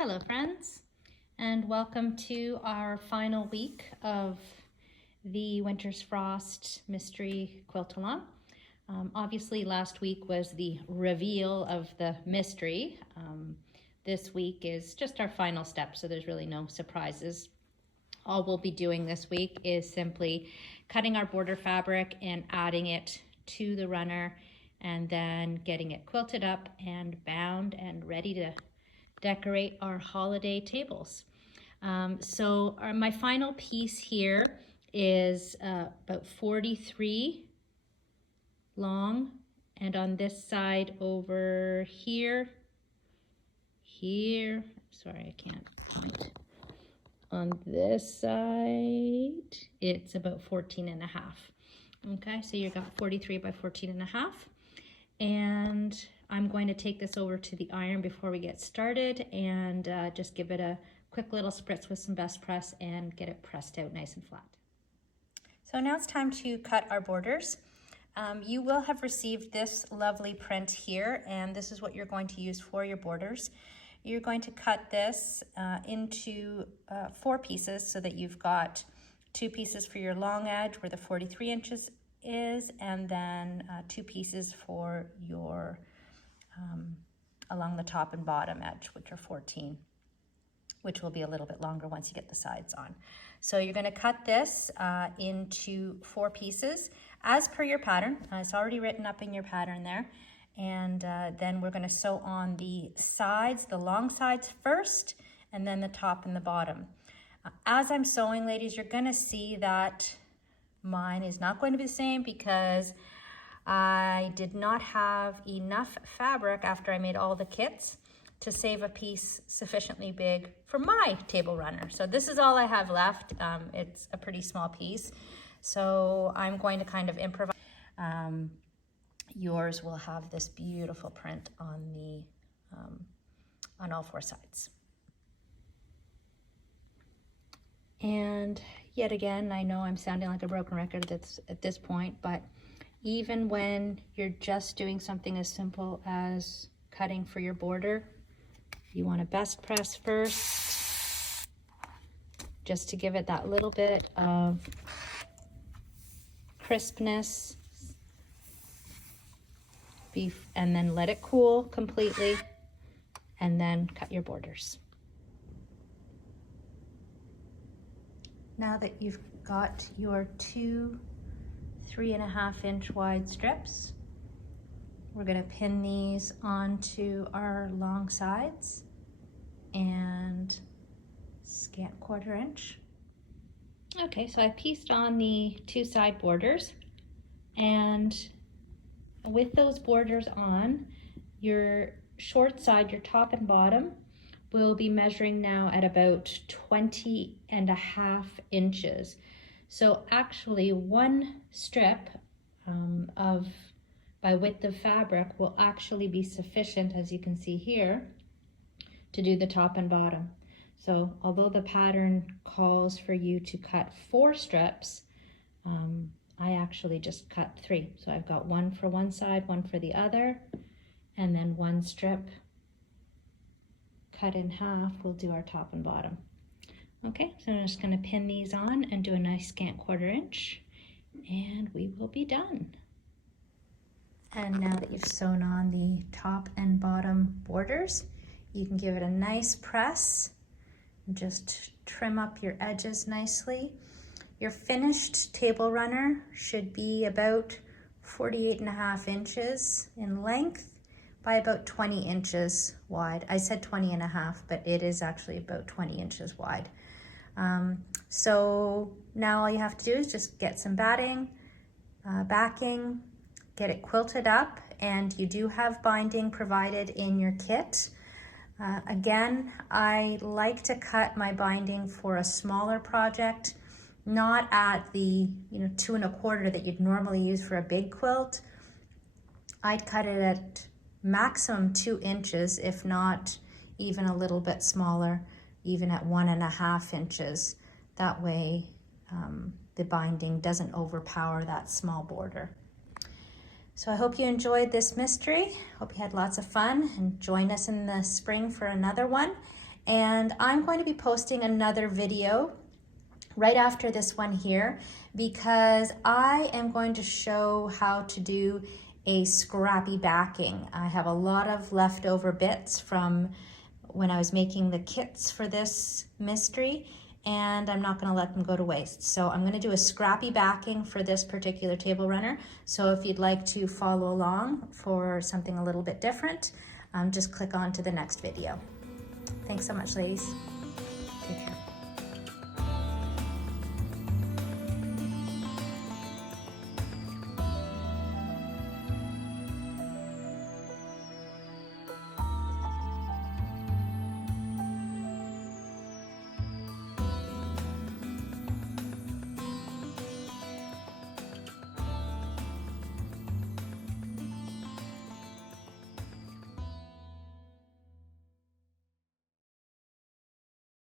Hello friends, and welcome to our final week of the Winter's Frost Mystery Quilt-along. Obviously last week was the reveal of the mystery. This week is just our final step, so there's really no surprises. All we'll be doing this week is simply cutting our border fabric and adding it to the runner, and then getting it quilted up and bound and ready to decorate our holiday tables. My final piece here is about 43 long, and on this side over here, sorry, I can't point. On this side, it's about 14 and a half. Okay, so you've got 43 by 14 and a half. And I'm going to take this over to the iron before we get started and just give it a quick little spritz with some best press and get it pressed out nice and flat. So now it's time to cut our borders. You will have received this lovely print here, and this is what you're going to use for your borders. You're going to cut this into 4 pieces so that you've got 2 pieces for your long edge where the 43 inches is, and then 2 pieces for your along the top and bottom edge, which are 14, which will be a little bit longer once you get the sides on. So you're going to cut this into 4 pieces as per your pattern. It's already written up in your pattern there. And then we're going to sew on the sides, the long sides first, and then the top and the bottom. As I'm sewing, ladies, you're going to see that mine is not going to be the same because I did not have enough fabric after I made all the kits to save a piece sufficiently big for my table runner. So this is all I have left. It's a pretty small piece. So I'm going to kind of improvise. Yours will have this beautiful print on the on all 4 sides. And yet again, I know I'm sounding like a broken record at this point, but even when you're just doing something as simple as cutting for your border, you want to best press first, just to give it that little bit of crispness, and then let it cool completely, and then cut your borders. Now that you've got your 2 3.5 inch wide strips, we're going to pin these onto our long sides and scant 1/4 inch. Okay, so I pieced on the 2 side borders, and with those borders on, your short side, your top and bottom, will be measuring now at about 20.5 inches. So actually 1 strip by width of fabric will actually be sufficient, as you can see here, to do the top and bottom. So although the pattern calls for you to cut 4 strips, I actually just cut 3. So I've got 1 for one side, 1 for the other, and then 1 strip cut in half will do our top and bottom. Okay, so I'm just going to pin these on and do a nice scant 1/4 inch, and we will be done. And now that you've sewn on the top and bottom borders, you can give it a nice press and just trim up your edges nicely. Your finished table runner should be about 48.5 inches in length by about 20 inches wide. I said 20.5, but it is actually about 20 inches wide. So now all you have to do is just get some batting, backing, get it quilted up, and you do have binding provided in your kit. Again, I like to cut my binding for a smaller project, not at the 2 1/4 that you'd normally use for a big quilt. I'd cut it at maximum 2 inches, if not even a little bit smaller, even at 1.5 inches. That way the binding doesn't overpower that small border. So I hope you enjoyed this mystery. Hope you had lots of fun, and join us in the spring for another one. And I'm going to be posting another video right after this one here, because I am going to show how to do a scrappy backing. I have a lot of leftover bits from when I was making the kits for this mystery, and I'm not going to let them go to waste. So I'm going to do a scrappy backing for this particular table runner. So if you'd like to follow along for something a little bit different, just click on to the next video. Thanks so much, ladies. Take care.